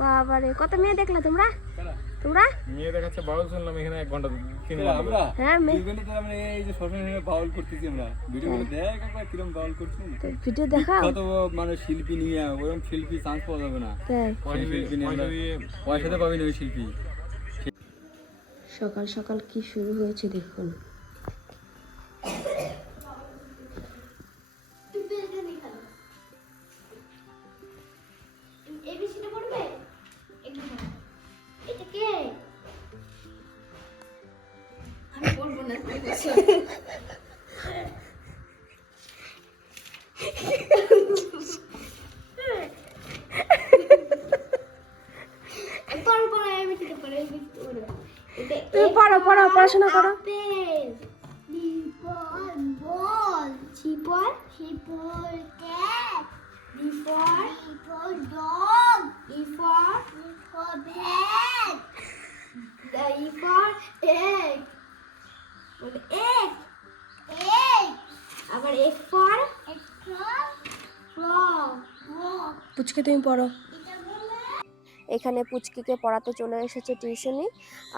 বাবারে কত মেয়ে দেখলা তোমরা? তোমরা? মেয়ে দেখাচ্ছে বাউল শুনলাম এখানে এক ঘণ্টা তিন আমরা? হ্যাঁ মেয়ে। ঘণ্টা ধরে আমরা এই যে বাউল করতেছি আমরা। ভিডিও গুলো দেখ একবার কিরম বাউল করছি। ভিডিও দেখাও। কত মানে শিল্পী নিয়ে ওরকম শিল্পী চান্স পাওয়া যাবে না। শিল্পী নিয়ে পয়সা পয়সাতে পাবি না ওই শিল্পী। সকাল সকাল কি শুরু হয়েছে দেখুন। ফ্রগ ফ্রগ পুচকে তুমি পড়ো। এখানে পুচকিকে পড়াতে চলে এসেছে টিউশনি।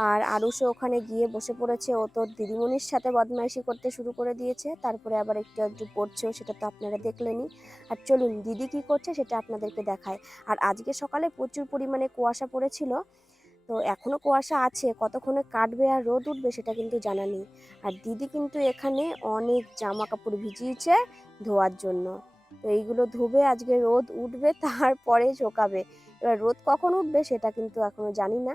আর আরুষও ওখানে গিয়ে বসে পড়েছে। ও তোর দিদিমণির সাথে বদমাইশি করতে শুরু করে দিয়েছে। তারপরে আবার একটু একটু পড়ছেও, সেটা তো আপনারা দেখলেনই। আর চলুন, দিদি কি করছে সেটা আপনাদেরকে দেখায়। আর আজকে সকালে প্রচুর পরিমাণে কুয়াশা পড়েছিল। তো এখনও কুয়াশা আছে, কতক্ষণে কাটবে আর রোদ উঠবে সেটা কিন্তু জানা নেই। আর দিদি কিন্তু এখানে অনেক জামা কাপড় ভিজিয়েছে ধোয়ার জন্য। তো এইগুলো ধুবে, আজকে রোদ উঠবে, তারপরে শোকাবে। এবার রোদ কখন উঠবে সেটা কিন্তু এখনও জানি না।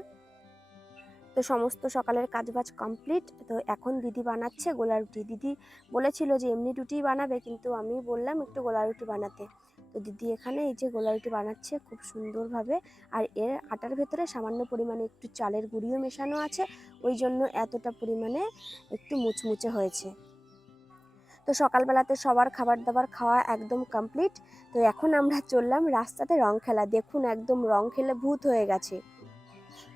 তো সমস্ত সকালের কাজবাজ কমপ্লিট তো এখন দিদি বানাচ্ছে গোলা রুটি। দিদি বলেছিল যে এমনি রুটি বানাবে, কিন্তু আমি বললাম একটু গোলা রুটি বানাতে। তো দিদি এখানে এই যে গোলা রুটি বানাচ্ছে খুব সুন্দরভাবে। আর এর আটার ভেতরে সামান্য পরিমাণে একটু চালের গুঁড়িও মেশানো আছে। ওই জন্য এতটা পরিমাণে একটু মুচমুচে হয়েছে। তো সকালবেলাতে সবার খাবার দাবার খাওয়া একদম কমপ্লিট তো এখন আমরা চললাম রাস্তাতে রং খেলা। দেখুন একদম রং খেলে ভূত হয়ে গেছে।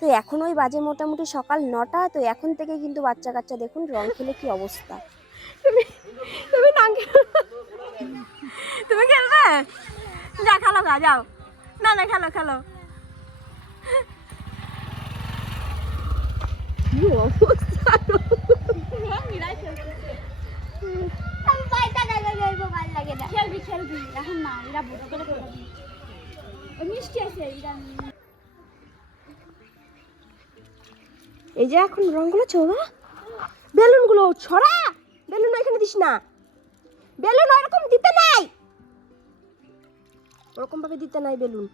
তো এখন ওই বাজে মোটামুটি সকাল নটা। তো এখন থেকে কিন্তু বাচ্চা কাচ্চা দেখুন রং খেলে কি অবস্থা। তুমি তুমি রং তুমি খেলবে? যা খেলো গা যাও। না না খেলো খেলো। কি অবস্থা আমি পাইতা না গেলবো ভালো লাগে না খেলবি খেলবি এখন না এরা বড় করে খেলবি মিষ্টি আছে এরা এই যে এখন রঙগুলো ছোড়া বেলুনগুলো ছড়া। বেলুন এখানে দিস না। বেলুন ওরকম দিতে নাই। ওরকম ভাবে দিতে নাই বেলুন।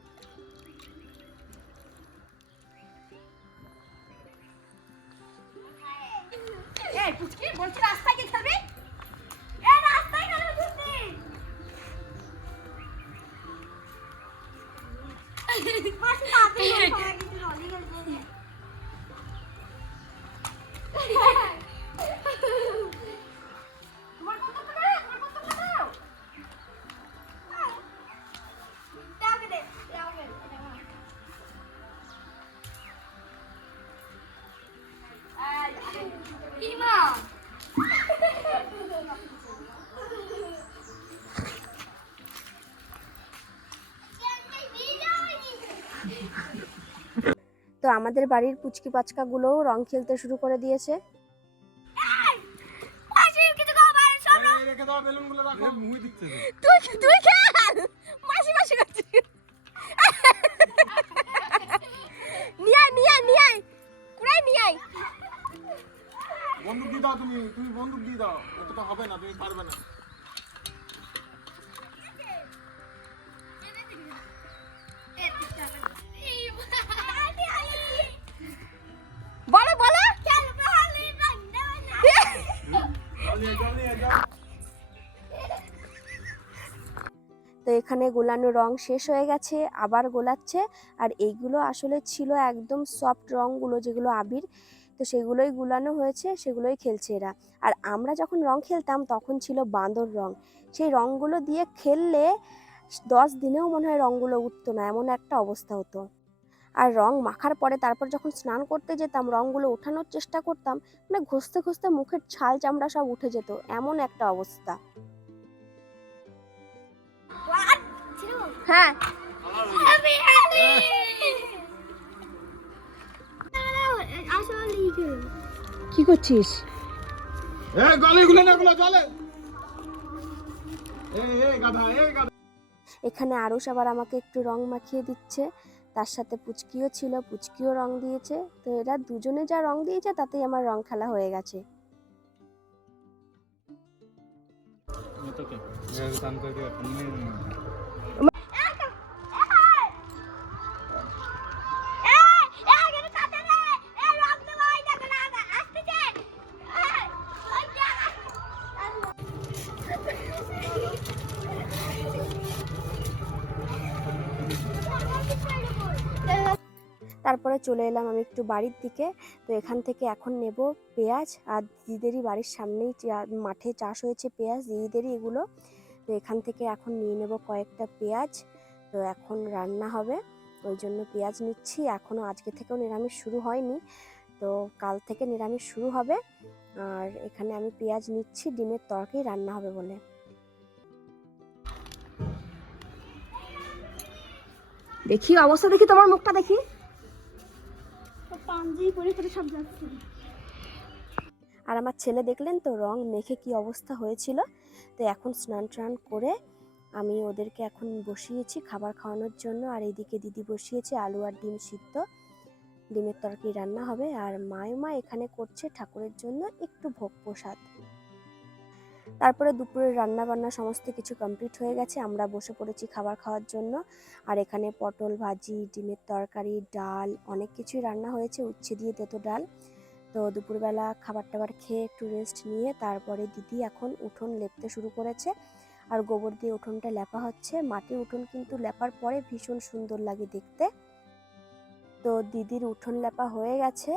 আমাদের বাড়ির পুচকি পাচকাগুলোও রং খেলতে শুরু করে দিয়েছে। তুই তুই এখানে গোলানো রং শেষ হয়ে গেছে, আবার গোলাচ্ছে। আর এইগুলো আসলে ছিল একদম সফট রংগুলো যেগুলো আবির, তো সেগুলোই গুলানো হয়েছে, সেগুলোই খেলছে এরা। আর আমরা যখন রং খেলতাম তখন ছিল বাঁদর রং। সেই রংগুলো দিয়ে খেললে দশ দিনেও মনে হয় রঙগুলো উঠতো না, এমন একটা অবস্থা হতো। আর রং মাখার পরে তারপর যখন স্নান করতে যেতাম রঙগুলো ওঠানোর চেষ্টা করতাম মানে ঘষতে ঘষতে মুখের ছাল চামড়া সব উঠে যেত, এমন একটা অবস্থা। হ্যাঁ। কি করছিস? এখানে আরও আবার আমাকে একটু রং মাখিয়ে দিচ্ছে। তার সাথে পুচকিও ছিল পুচকিও রং দিয়েছে। তো এরা দুজনে যা রং দিয়েছে তাতেই আমার রং খেলা হয়ে গেছে। তারপরে চলে এলাম আমি একটু বাড়ির দিকে। তো এখান থেকে এখন নেব পেঁয়াজ আর দিদিদেরই বাড়ির সামনেই মাঠে চাষ হয়েছে পেঁয়াজ, দিদিদেরই এগুলো। তো এখান থেকে এখন নিয়ে নেব কয়েকটা পেঁয়াজ। তো এখন রান্না হবে, ওই জন্য পেঁয়াজ নিচ্ছি। এখনও আজকে থেকেও নিরামিষ শুরু হয়নি। তো কাল থেকে নিরামিষ শুরু হবে। আর এখানে আমি পেঁয়াজ নিচ্ছি, ডিমের তরকারি রান্না হবে বলে। দেখি অবস্থা দেখি, তোমার মুখটা দেখি। আর আমার ছেলে দেখলেন তো, রং মেখে কি অবস্থা হয়েছিল? তো এখন স্নান টান করে আমি ওদেরকে এখন বসিয়েছি খাবার খাওয়ানোর জন্য। আর এইদিকে দিদি বসিয়েছে আলু আর ডিম সিদ্ধ। ডিমের তরকারি রান্না হবে। আর মায় মা এখানে করছে ঠাকুরের জন্য একটু ভোগ প্রসাদ। তারপরে দুপুরের রান্না বান্না সমস্ত কিছু কমপ্লিট হয়ে গেছে। আমরা বসে পড়েছি খাবার খাওয়ার জন্য। আর এখানে পটল ভাজি, ডিমের তরকারি, ডাল, অনেক কিছুই রান্না হয়েছে। উচ্ছে দিয়ে তেতো ডাল। তো দুপুরবেলা খাবার টাবার খেয়ে একটু রেস্ট নিয়ে তারপরে দিদি এখন উঠোন লেপতে শুরু করেছে। আর গোবর দিয়ে উঠোনটা লেপা হচ্ছে। মাটির উঠোন কিন্তু লেপার পরে ভীষণ সুন্দর লাগে দেখতে। তো দিদির উঠোন লেপা হয়ে গেছে।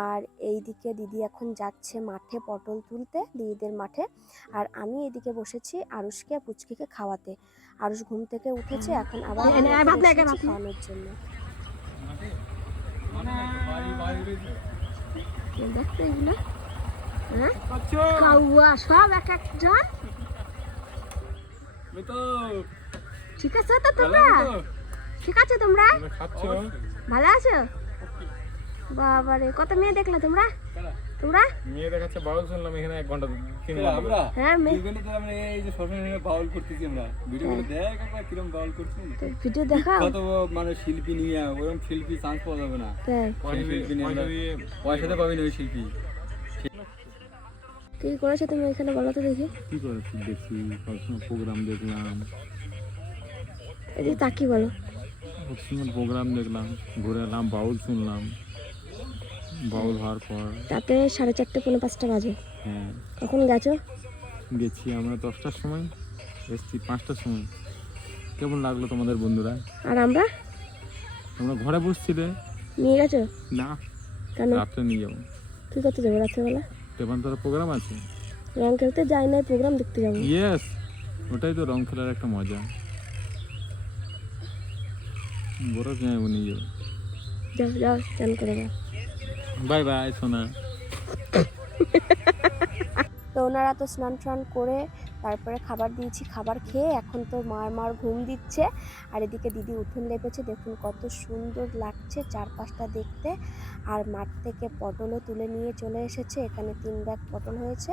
আর এইদিকে দিদি এখন যাচ্ছে মাঠে পটল তুলতে দিদিদের মাঠে। আর আমি এদিকে বসেছি আরুষকে আর পুচকিকে খাওয়াতে। আরুষ ঘুম থেকে উঠেছে এখন আবার। খাওয়ানোর জন্য। দেখতে এগুলো হ্যাঁ? সব এক একজন। ঠিক আছে তো তোমরা? ঠিক আছে তোমরা? তোমরা খাচ্ছ? ভালো আছো? বাবারে কত মেয়ে দেখলে তোমরা? তোমরা? মেয়ে দেখাচ্ছে বাউল শুনলাম এখানে এক ঘণ্টা তিন আমরা? হ্যাঁ মেয়ে দুজনে তো আমরা এই যে সবসময় এখানে বাউল করতেছি আমরা। ভিডিওগুলো দেখ একবার কিরম বাউল করছি। ভিডিও দেখাও। কত মানে শিল্পী নিয়ে ওরকম শিল্পী চান্স পাওয়া যাবে না। শিল্পী নিয়ে আমরা পয়সাতে পাবি না ওই শিল্পী। কি করেছ তুমি এখানে বলো তো দেখি। কি করেছি? দেখছি প্রোগ্রাম দেখলাম। এদিকে তাকি বলো। সবসময় প্রোগ্রাম দেখলাম ঘুরে এলাম বাউল শুনলাম বাউল হওয়ার পর। তাতে সাড়ে চারটে পৌনে পাঁচটা বাজে। হ্যাঁ। কখন গেছো? গেছি আমরা দশটার সময় এসছি পাঁচটার সময়। কেমন লাগল তোমাদের বন্ধুরা? আর আমরা? তোমরা ঘরে বসছিলে? নিয়ে গেছো? না। কেন? রাত্রে নিয়ে যাব। কি করতে যাব রাত্রেবেলা। তেপান্তরা প্রোগ্রাম আছে? রং খেলতে যাই না প্রোগ্রাম দেখতে যাব। ইয়েস ওটাই তো রং খেলার একটা মজা। বড় যাও যাও চান করে যাও। বাই বাই সোনা। তো ওনারা তো স্নান টান করে তারপরে খাবার দিয়েছি খাবার খেয়ে এখন তো মার মার ঘুম দিচ্ছে। আর এদিকে দিদি উঠোন লেপেছে দেখুন কত সুন্দর লাগছে চারপাশটা দেখতে। আর মাঠ থেকে পটলও তুলে নিয়ে চলে এসেছে এখানে তিন ব্যাগ পটল হয়েছে।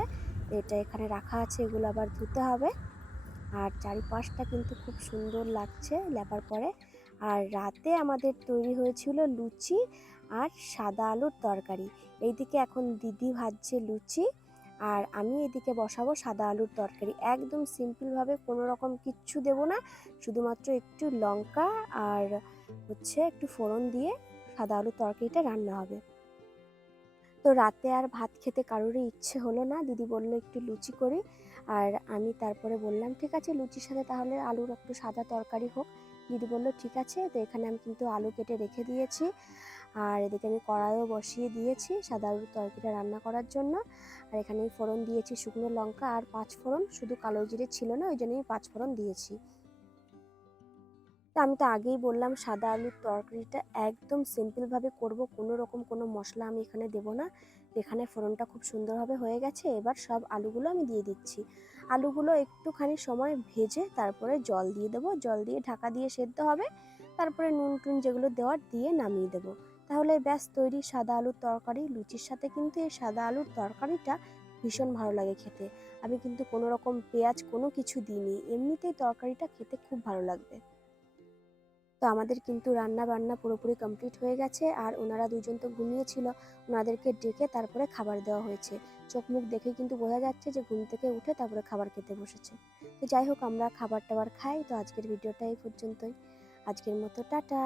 এটা এখানে রাখা আছে এগুলো আবার ধুতে হবে। আর চারিপাশটা কিন্তু খুব সুন্দর লাগছে লেপার পরে। আর রাতে আমাদের তৈরি হয়েছিল লুচি আর সাদা আলুর তরকারি। এইদিকে এখন দিদি ভাজছে লুচি আর আমি এদিকে বসাবো সাদা আলুর তরকারি। একদম সিম্পলভাবে কোনো রকম কিচ্ছু দেবো না, শুধুমাত্র একটু লঙ্কা আর হচ্ছে একটু ফোড়ন দিয়ে সাদা আলুর তরকারিটা রান্না হবে। তো রাতে আর ভাত খেতে কারোরই ইচ্ছে হলো না, দিদি বলল একটু লুচি করি। আর আমি তারপরে বললাম, ঠিক আছে, লুচির সাথে তাহলে আলুর একটু সাদা তরকারি হোক। দিদি বলল, ঠিক আছে, তো এখানে আমি কিন্তু আলু কেটে রেখে দিয়েছি। আর এদিকে আমি কড়াইও বসিয়ে দিয়েছি সাদা আলুর তরকারিটা রান্না করার জন্য। আর এখানে ফোড়ন দিয়েছি শুকনো লঙ্কা আর পাঁচ ফোড়ন। শুধু কালো জিরে ছিল না, ওই জন্য আমি পাঁচ ফোড়ন দিয়েছি। তো আমি তো আগেই বললাম, সাদা আলুর তরকারিটা একদম সিম্পলভাবে করব। কোনো রকম কোনো মশলা আমি এখানে দেব না। এখানে ফোড়নটা খুব সুন্দরভাবে হয়ে গেছে। এবার সব আলুগুলো আমি দিয়ে দিচ্ছি। আলুগুলো একটুখানি সময় ভেজে তারপরে জল দিয়ে দেবো। জল দিয়ে ঢাকা দিয়ে সেদ্ধ হবে। তারপরে নুন টুন যেগুলো দেওয়ার দিয়ে নামিয়ে দেবো। তাহলে ব্যাস তৈরি সাদা আলুর তরকারি। লুচির সাথে কিন্তু এই সাদা আলুর তরকারিটা ভীষণ ভালো লাগে খেতে। আমি কিন্তু কোনো রকম পেঁয়াজ কোনো কিছু দিইনি। এমনিতেই তরকারিটা খেতে খুব ভালো লাগবে। তো আমাদের কিন্তু রান্না বান্না পুরোপুরি কমপ্লিট হয়ে গেছে আর ওনারা দুজন তো ঘুমিয়েছিল। ওনাদেরকে ডেকে তারপরে খাবার দেওয়া হয়েছে। চোখ মুখ দেখে কিন্তু বোঝা যাচ্ছে যে ঘুম থেকে উঠে তারপরে খাবার খেতে বসেছে। তো যাই হোক, আমরা খাবার টাবার খাই। তো আজকের ভিডিওটা এই পর্যন্তই। আজকের মতো, টাটা!